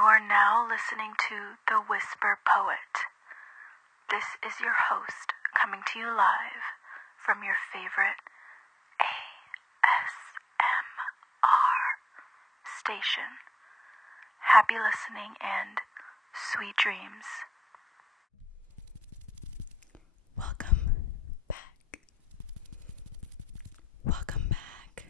You are now listening to The Whisper Poet. This is your host coming to you live from your favorite ASMR station. Happy listening and sweet dreams. Welcome back. Welcome back.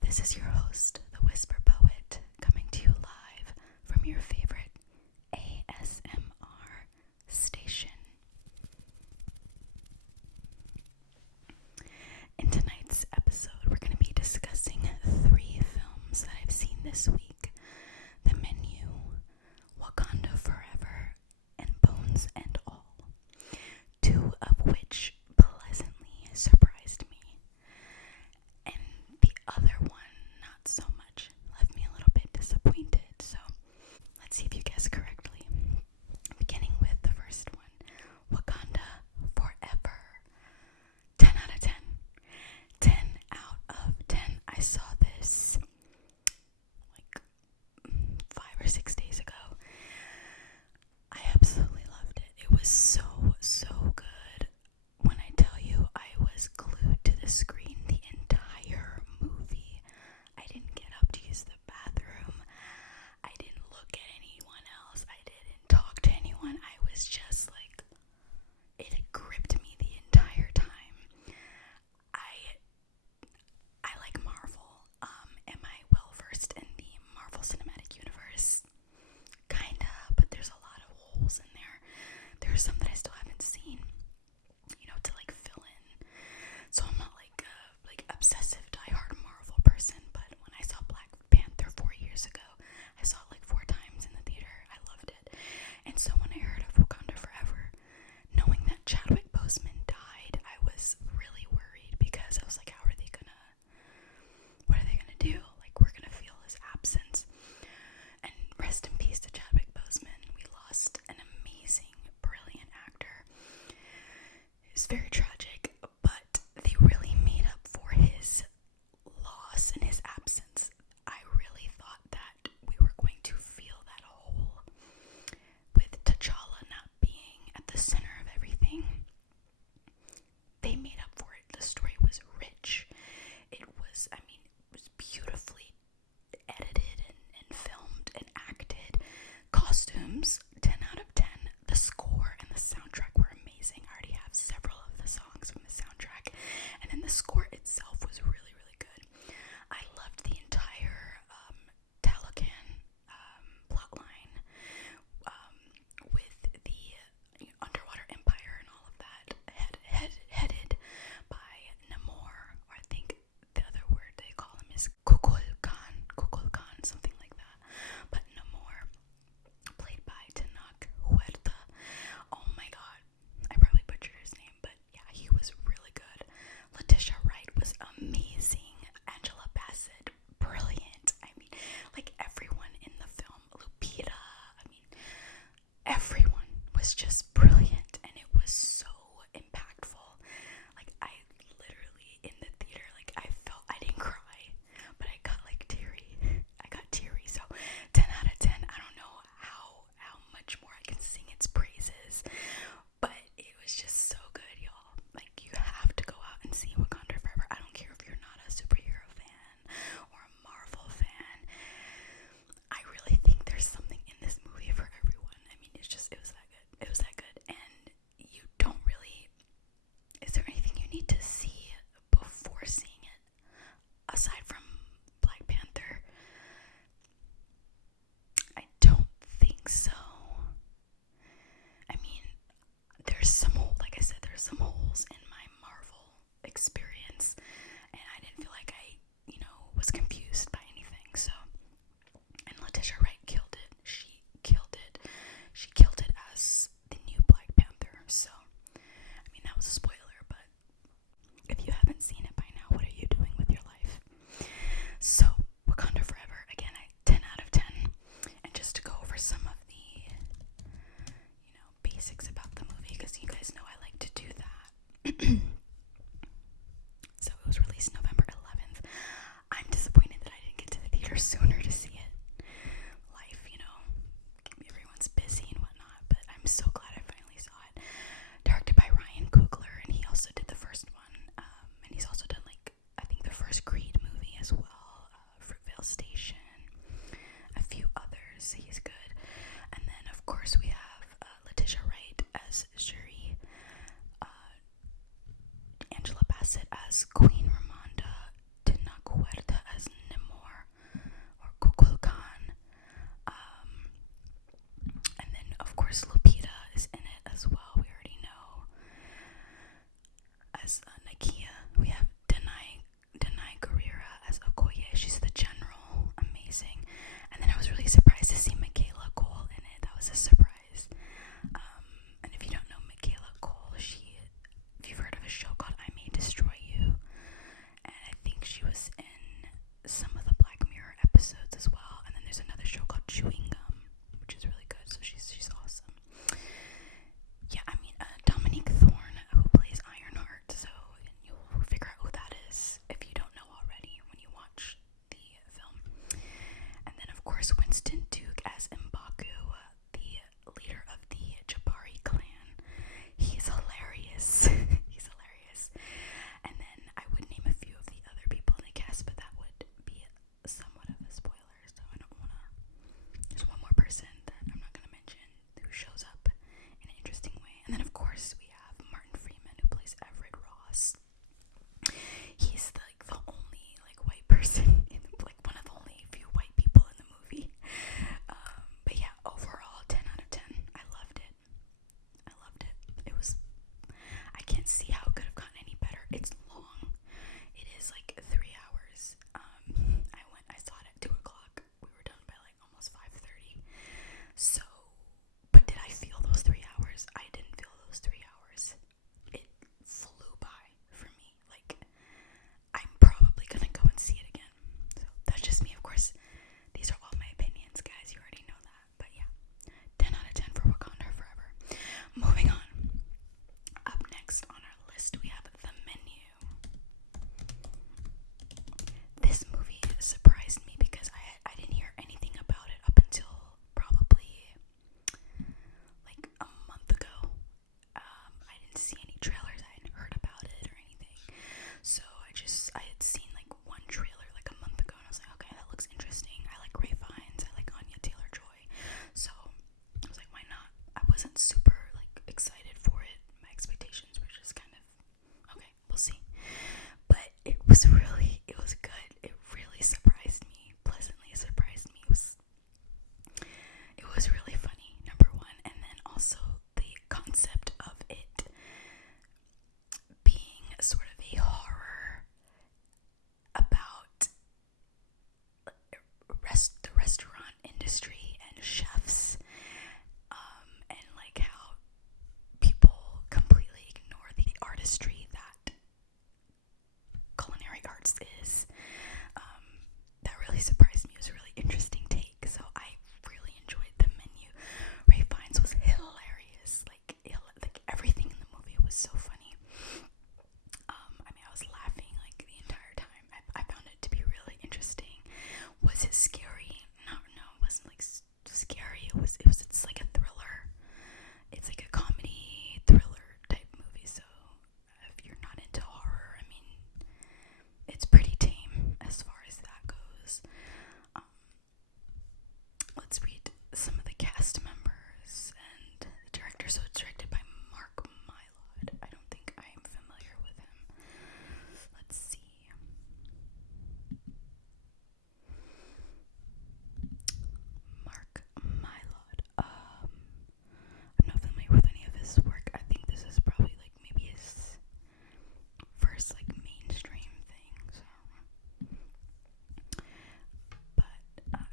This is your host, The Whisper Poet, coming to you live from your favorite ASMR station. In tonight's episode, we're going to be discussing 3 films that I've seen this week. The Menu, Wakanda Forever, and Bones and All. 2 of which pleasantly surprised me. And the other one, not so much, left me a little bit disappointed. So, let's see if you guess correctly. Beginning with the first one, Wakanda Forever. 10 out of 10. 10 out of 10. I saw this like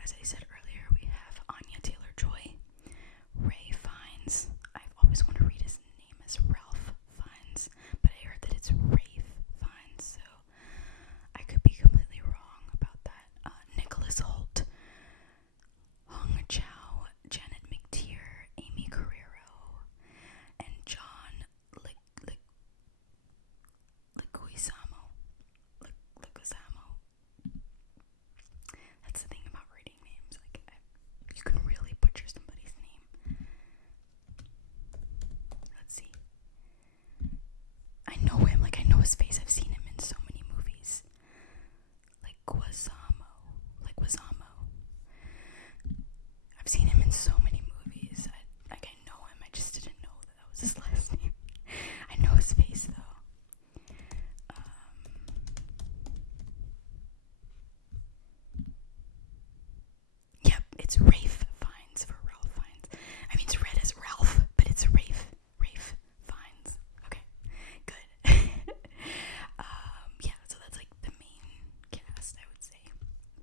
as I said earlier, we have Anya Taylor-Joy, Ray Fiennes. I've always wanted to read his name as Ralph Fiennes, but I heard that it's Rafe Fiennes, so I could be completely wrong about that. Nicholas Hoult, Hong Chow, Janet McTeer, Amy Carrero, and John Leguizamo. That's the thing about writing names. You can really butcher somebody's name. Let's see. I know him. I know his face. I've seen him in so many movies. Leguizamo. I've seen him in so many movies. I know him. I just didn't know that was his last name. I know his face, though. Yep, it's Rafe Fiennes for Ralph Fiennes. I mean, it's read as Ralph, but it's Rafe Fiennes. Okay, good. Yeah, so that's the main cast, I would say.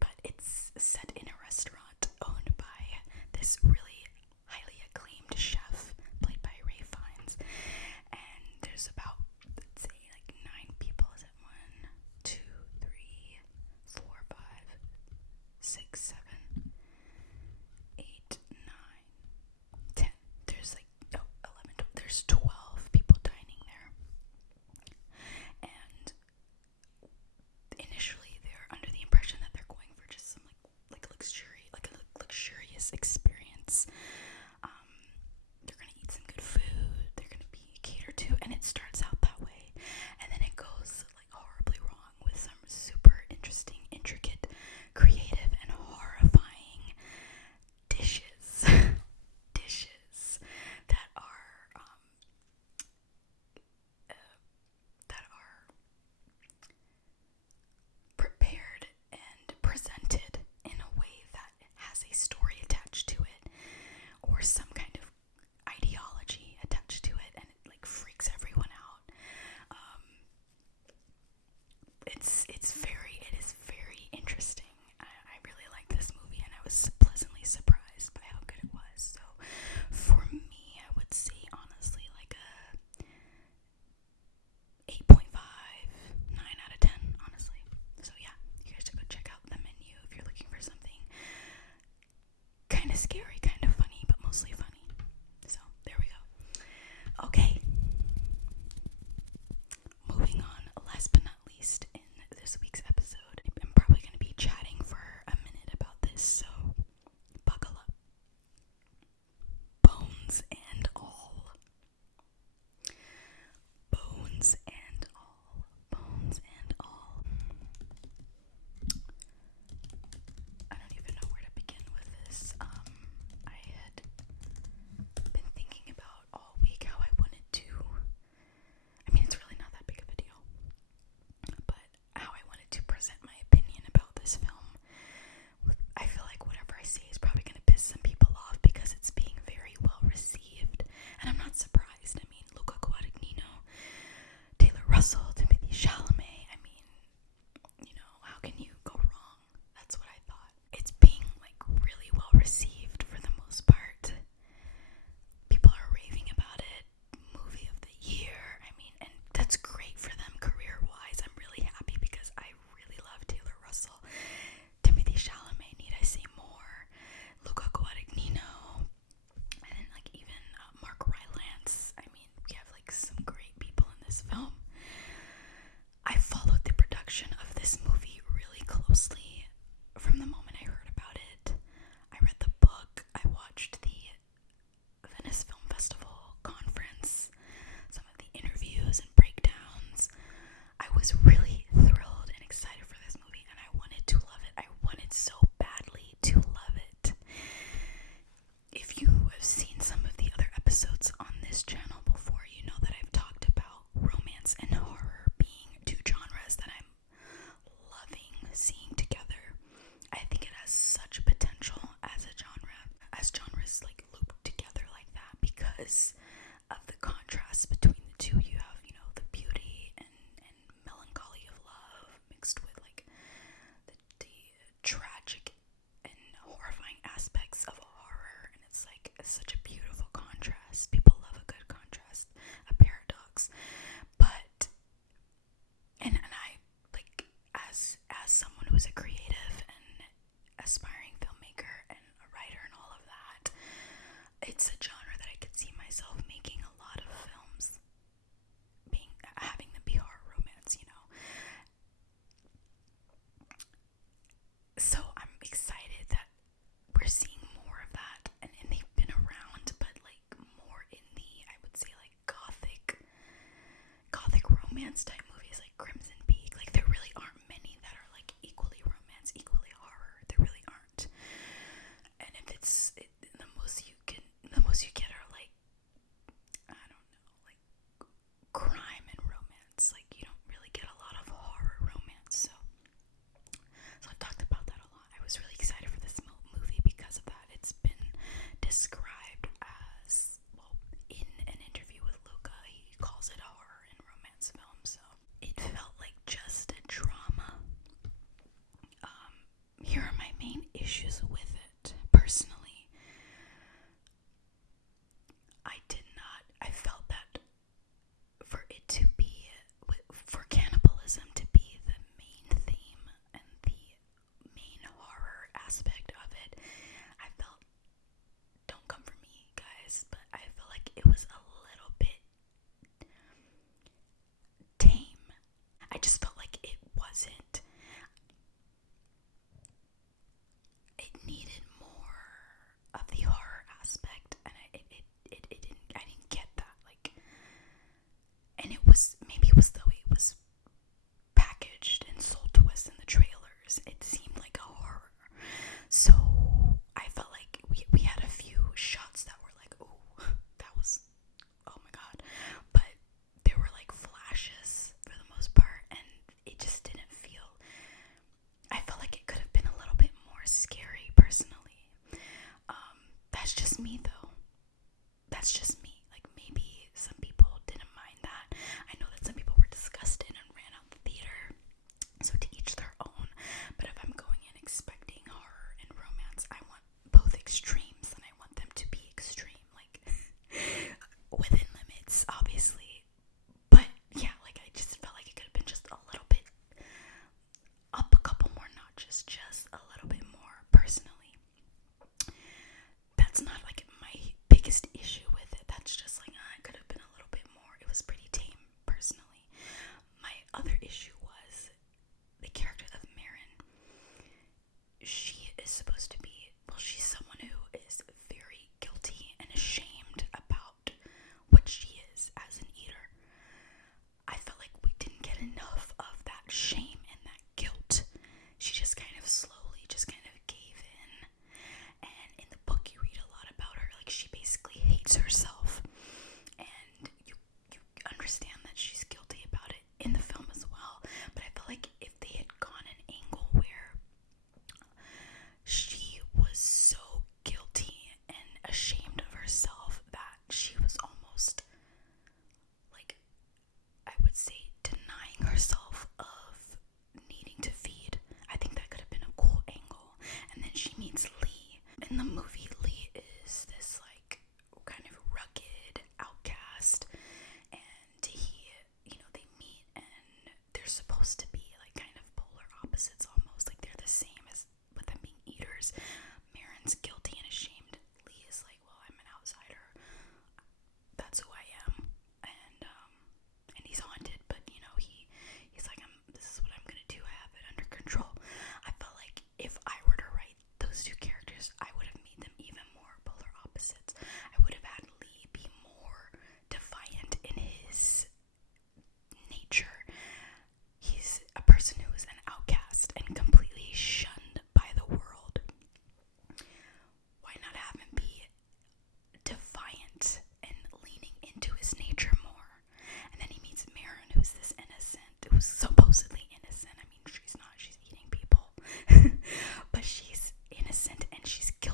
But it's set in a restaurant owned by this really highly acclaimed chef, played by Ray Fiennes. And there's about, let's say, 9 people. Is it 1, 2, 3, 4, 5, 6, 7, 8, 9, 10. There's 11. There's 12 people dining there. And initially they're under the impression that they're going for just some a luxurious experience. They're gonna eat some good food, they're gonna be catered to, and it starts out that way. And then it goes horribly wrong with some super interesting, intricate, creative, and horrifying dishes. Dishes that are prepared and presented in a way that has a story attached to it, or some kind of ideology attached to it, and it freaks everyone out. It is very interesting. I really like this movie, and I was pleasantly surprised by how good it was. So for me, I would say honestly a 8.5, 9 out of 10, honestly. So yeah, you guys should go check out the menu if you're looking for something kind of scary, kind of funny, but mostly funny. So there we go. Okay. Moving on, last but not least, in this week's episode, I'm probably going to be chatting for a minute about this, so buckle up. Bones and all. Bones and all. Bones and all. I don't even know where to begin with this. I had been thinking about all week how I wanted to, it's really not that big of a deal, but how I wanted to present my opinion about this film. I feel like whatever I say is probably going to piss some people off because it's being very well received, and I'm not surprised. Luca Guadagnino, Taylor Russell, Timothee Chalamet, how can you go wrong? That's what I thought. It's being really well received for the most part. People are raving about it. Movie of the year. And that's great for them career-wise. I'm really happy because I really love Taylor Russell. Timothee Chalamet, need I say more? Luca Guadagnino. And then even Mark Rylance. We have some great people in this film. I followed the production of this movie really closely from the moment I heard about it. I read the book. I watched the Venice Film Festival conference, some of the interviews and breakdowns. I was really thrilled and excited for this movie, and I wanted to love it. I wanted so badly to love it. If you have seen some of the other episodes on this channel before, you know that I've talked about romance and horror being 2 genres that I'm loving seeing together. I think it has such potential as a genre, as genres looped together like that, because of the contrast between the two. You have, the beauty and melancholy of love mixed with the tragic and it's a genre that I could see myself making a lot of films, having them be horror romance, you know. So I'm excited that we're seeing more of that, and they've been around, but like more in the, I would say, like gothic romance type movies, like Crimson Peak. Like there really aren't many that are like equally romance, equally horror. There really aren't. And if the most you get are like, I don't know, like crime and romance. Like you don't really get a lot of horror romance. So I've talked about that a lot. I was really excited for this movie because of that. It's been described as, well, in an interview with Luca, he calls it a horror and romance film. So it felt like just a drama. Here are my main issues with it. Personally, I felt that for cannibalism to be the main theme and the main horror aspect of it, I felt, don't come for me guys, but I felt like it was a little bit tame. I just felt like it needed more of the horror aspect, and I didn't get that, like, and maybe it was the way it was packaged and sold to us in the trailers. It seemed like a horror. So I felt like we had a few shots that were like, oh, that was, oh my god. But there were like flashes for the most part, and it just didn't feel, I felt like it could have been a little bit more scary personally. That's just me though. That's just me. Like maybe some people didn't mind that. I know that some people were disgusted and ran out the theater. So to each their own. But if I'm going in expecting horror and romance, I want both extremes, and I want them to be extreme, like within limits, obviously. But yeah, like I just felt like it could have been just a little bit up a couple more notches, just a little bit more personally. That's not like my biggest issue with it. That's just like, it could have been a little bit more. It was pretty tame, personally. My other issue was the character of Maren. She is supposed to be, well, she's someone who is very guilty and ashamed about what she is as an eater. I felt like we didn't get enough of that shame and that guilt. She just kind of slowly just kind of gave in. And in the book you read a lot about her. Like she basically hates herself. And you understand that she's guilty about it in the film as well. But I feel like if they had gone an angle where she was so guilty and ashamed of herself that she was almost, like, I would say, denying herself of needing to feed, I think that could have been a cool angle. And then she meets Lee. In the movie, Lee is this like kind of rugged outcast, and he, they meet, and they're supposed to be like kind of polar opposites almost. Like they're the same as with them being eaters. Maren's guilty and ashamed. Lee is like, well, I'm an outsider. That's who I am. And he's haunted, but he's like, this is what I'm gonna do. I have it under control. I felt like if I were to write those two characters, I would have made them even more polar opposites. I would have had Lee be more defiant in his nature. He's a person who is an outcast and completely shunned by the world. Why not have him be defiant and leaning into his nature more? And then he meets Maren, who's this innocent, who's supposedly innocent. I mean, she's not, she's eating people. But she's innocent and she's guilty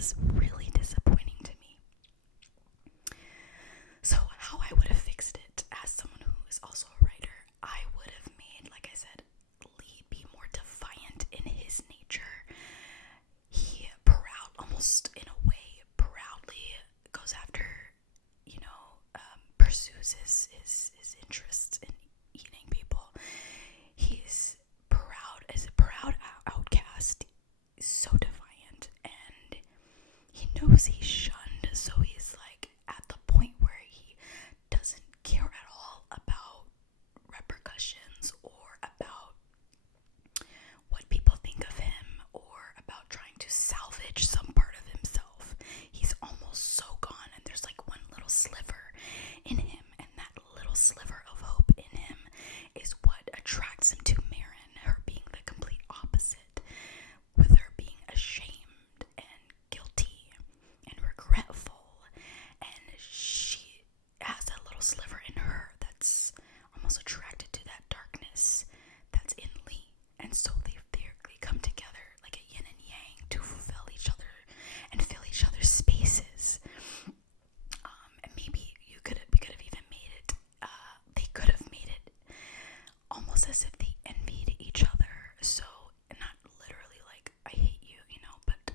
was really disappointing to me. So how I would have fixed it, as someone who is also a writer, I would have made, like I said, Lee be more defiant in his nature. He almost in a way, proudly goes after, pursues his interests in eating people. He's proud, as a proud outcast. He's so defiant, and he knows he's shunned, so he's like at the point where he doesn't care at all about repercussions or about what people think of him or about trying to salvage some part of himself. He's almost so gone, and there's like one little sliver in him, and that little sliver of hope in him is what attracts him to Maren, her being the complete opposite, with her being ashamed and guilty and regretful, and she has that little sliver in her that's almost attracted to that darkness that's in Lee. And so they come together like a yin and yang to fulfill each other and fill each other's spaces. And maybe we could have even made it, they could have made it almost as if they envied each other. So, not literally like, I hate you, but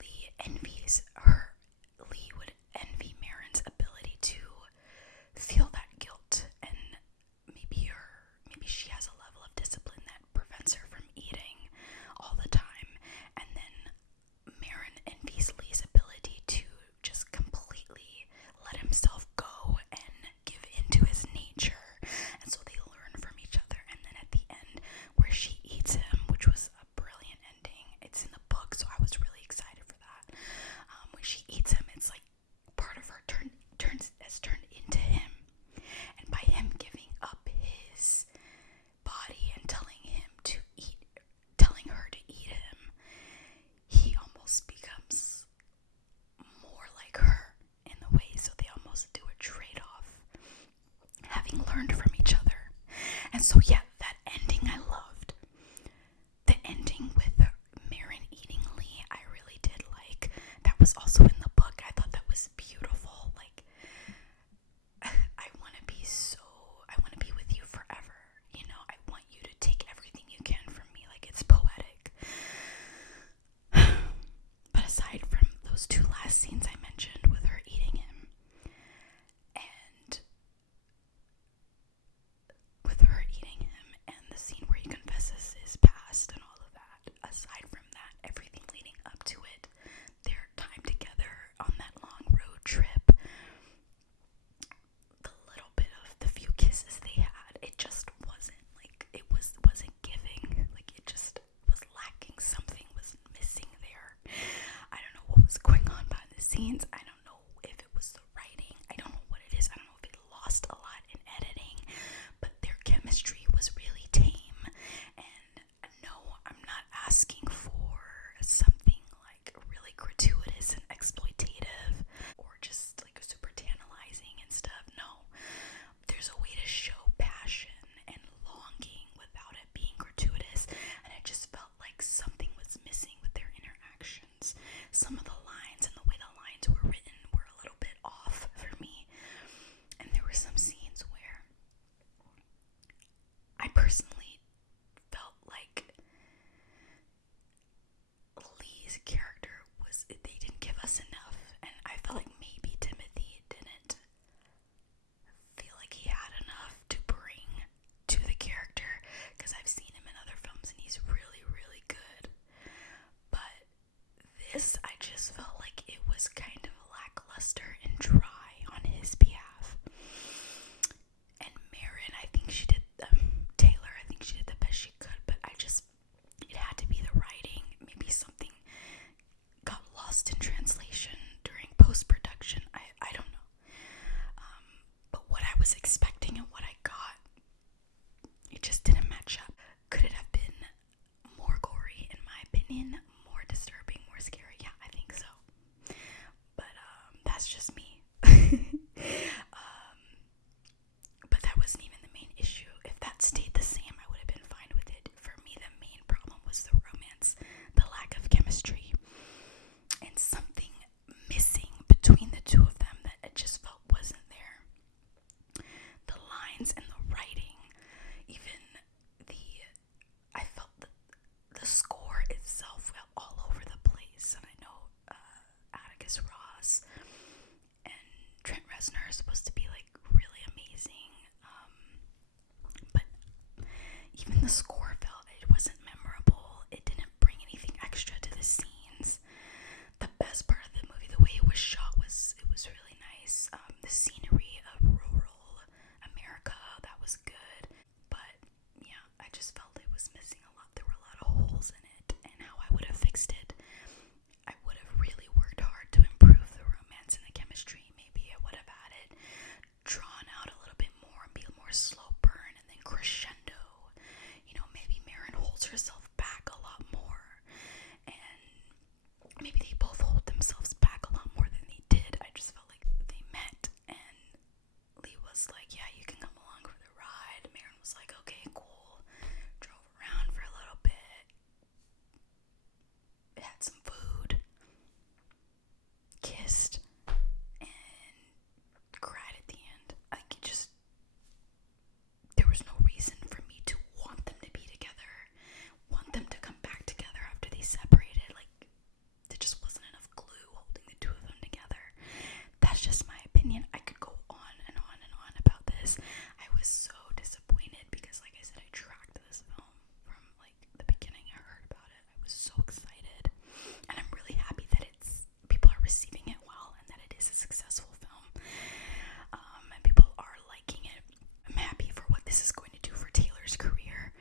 Lee envies her. Lee would envy Maren's ability to feel that guilt, and maybe she has a level of discipline that prevents her from eating all the time, and then Maren envies Lee's ability to just completely let himself go and give into his nature, and so they learn from each other. And then at the end, where she eats him, which was a brilliant ending, it's in the book, so I was really excited for that. When she eats him, it's like part of her has turned into him, and by him giving up his body and telling her to eat him, he almost becomes more like her in the way, so they almost do a trade-off, having learned from each other. And so yeah, that ending I loved. The ending with Maren eating Lee, I really did like. That was also in the book. I thought that was beautiful. Like, I want to be with you forever. I want you to take everything you can from me. Like, it's poetic. But aside from those two last scenes I mentioned with her eating him, and the scene where he confesses his past and all of that, aside from that, everything leading up to it, their time together on that long road trip, the little bit of the few kisses they had, it just wasn't like, wasn't giving. Like, it just was lacking. Something was missing there. I don't know what was going on behind the scenes. I don't know if it was the writing. I don't know what it is. I don't know if it lost a lot in editing, but their chemistry was really tame. And no, I'm not asking for something like really gratuitous and exploitative or just like super tantalizing and stuff. No, there's a way to show passion and longing without it being gratuitous, and it just felt like something was missing with their interactions. Some of the lines and the way the lines were written were a little bit off for me, and there were some scenes where I personally felt like Lee's character they didn't give us enough, and I felt like maybe Timothee didn't feel like he had enough to bring to the character, because I've seen him in other films and he's really, really good. But this, I just felt like it was kind of lackluster and dry on his behalf. And Maren, I think she did, Taylor, I think she did the best she could, but it had to be the writing. Maybe something got lost in translation during post-production. I don't know. But what I was expecting and what I got, it just didn't match up. Could it have been more gory, in my opinion? More disturbing, more scary? Yeah, I think so. maybe they both hold themselves back a lot more than they did. I just felt like they met and Lee was like, yeah, you can come along for the ride. Maren was like, okay, cool. Drove around for a little bit. Had some food. Kissed. And cried at the end. Like, it just, there was no reason for me to want them to be together. Want them to come back together after they separated. Like, there just wasn't enough glue holding the two of them together. That's just my opinion. I could go on and on and on about this. I was so disappointed because, like I said, I tracked this film from like the beginning. I heard about it. I was so excited, and I'm really happy that people are receiving it well and that it is a successful film. And people are liking it. I'm happy for what this is going to do for Taylor's career.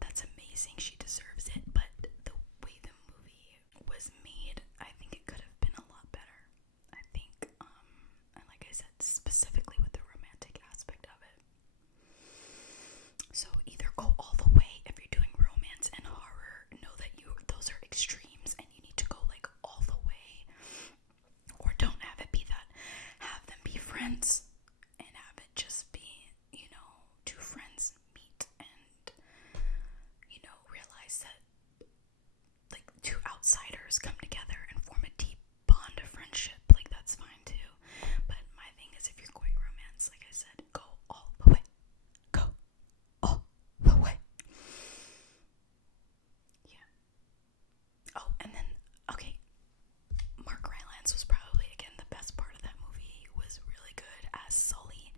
That's amazing. She deserves it. But the way the movie was made, I think it could have been a lot better. I think, and like I said, specifically with the romantic aspect of it. So either go all the way if you're doing romance and horror, know that those are extremes and you need to go like all the way, or don't have it be that. Have them be friends and have it just be, two friends meet and, realize that like two outsiders come together and form a deep bond of friendship. Like, that's fine too. But my thing is, if you're going romance, like I said, go all the way. Go all the way. Yeah. Oh, and then, okay, Mark Rylance was probably, again, the best part of that movie. He was really good as Sully,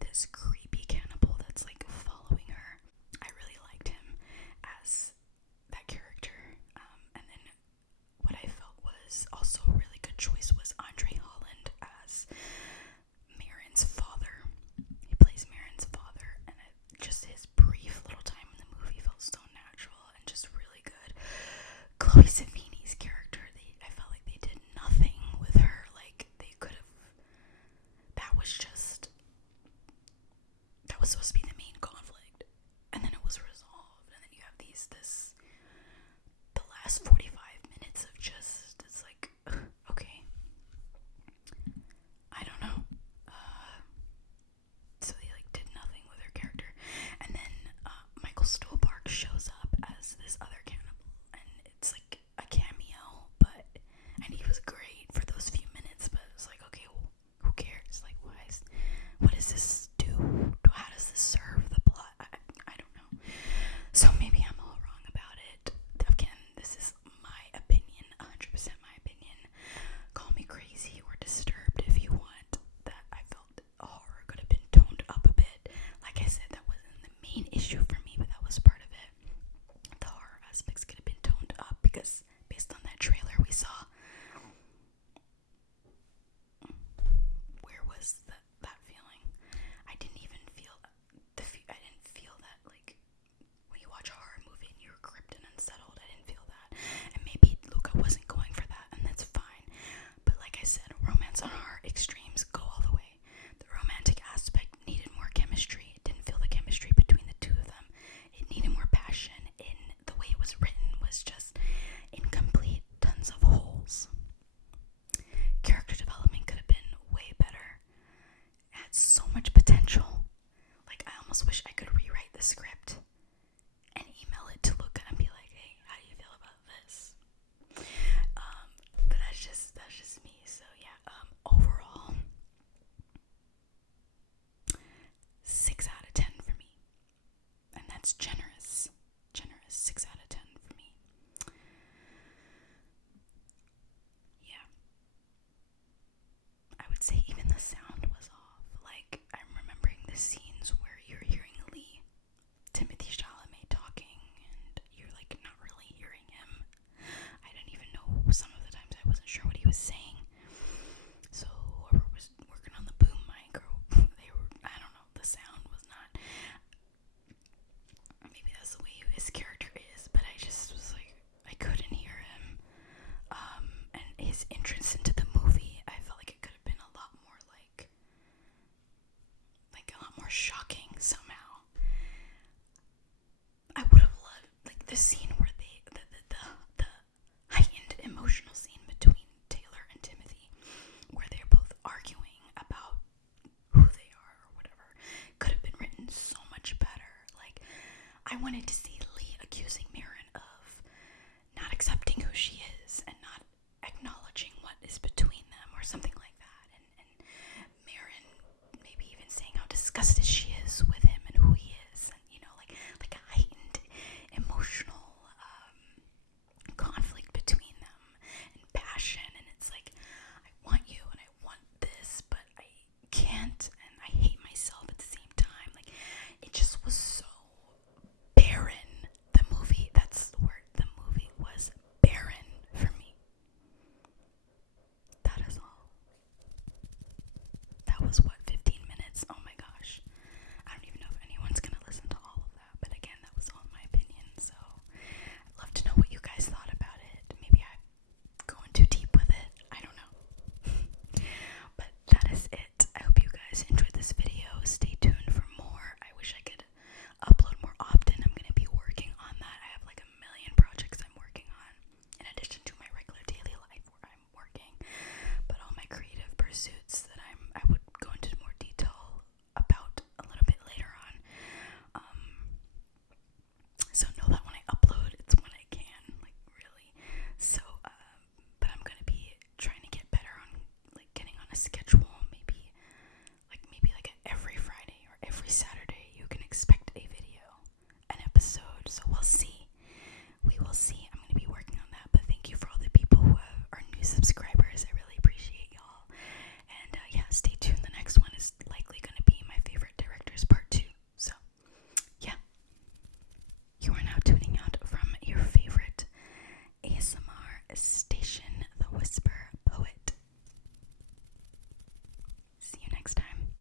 this creepy cannibal that's like following her. I really liked him as that character. And then what I felt was also a really good choice was Andre Holland as Maren's father. He plays Maren's father, and just his brief little time in the movie felt so natural and just really good. Chloe Sevigny's character, I felt like they did nothing with her. Like, they could have, that was supposed to be the main conflict, and then it was resolved, and then you have the last 45 minutes of just, it's like, okay, I don't know. So they like did nothing with her character, and then Michael Stuhlbarg shows up as this other cannibal, and it's like a cameo, and he was great for those few minutes, but it was like, okay, well, who cares? Like, what does this do? How does this serve the plot? I don't know. So maybe I'm all wrong about it. Again, this is my opinion, 100% my opinion. Call me crazy or disturbed if you want. That I felt horror could have been toned up a bit. Like I said, that wasn't the main issue for me, but that was part of it. The horror aspects could have been toned up because based on that trailer we saw, where was that feeling? I didn't even feel I didn't feel that, like, when you watch a horror movie and you're gripped and unsettled. I didn't feel that. And maybe Luca wasn't going for that, and that's fine. But like I said, romance and horror extremes, go all the way. The romantic aspect needed more chemistry. It didn't feel the chemistry between the two of them. It needed more passion. In the way it was written was just incomplete, tons of holes. Character development could have been way better. It had so much potential. Like, I almost wish I could rewrite the script and email it to Luca and be like, hey, how do you feel about this? But that's just me. So yeah, overall, 6 out of 10 for me. And that's generous. 6 out of 10 for me. Yeah. I would say even the sound was off. Like, I'm remembering the scenes where you're hearing Timothée Chalamet talking, and you're like not really hearing him. I didn't even know, some of the times I wasn't sure what he was saying. So whoever was working on the boom mic, or I don't know, the sound was not, maybe that's the way his character is, but I just was like, I couldn't hear him. And his entrance into the movie, I felt like it could have been a lot more like a lot more shocking somehow. I would have loved, like, the scene where the heightened emotional scene wanted to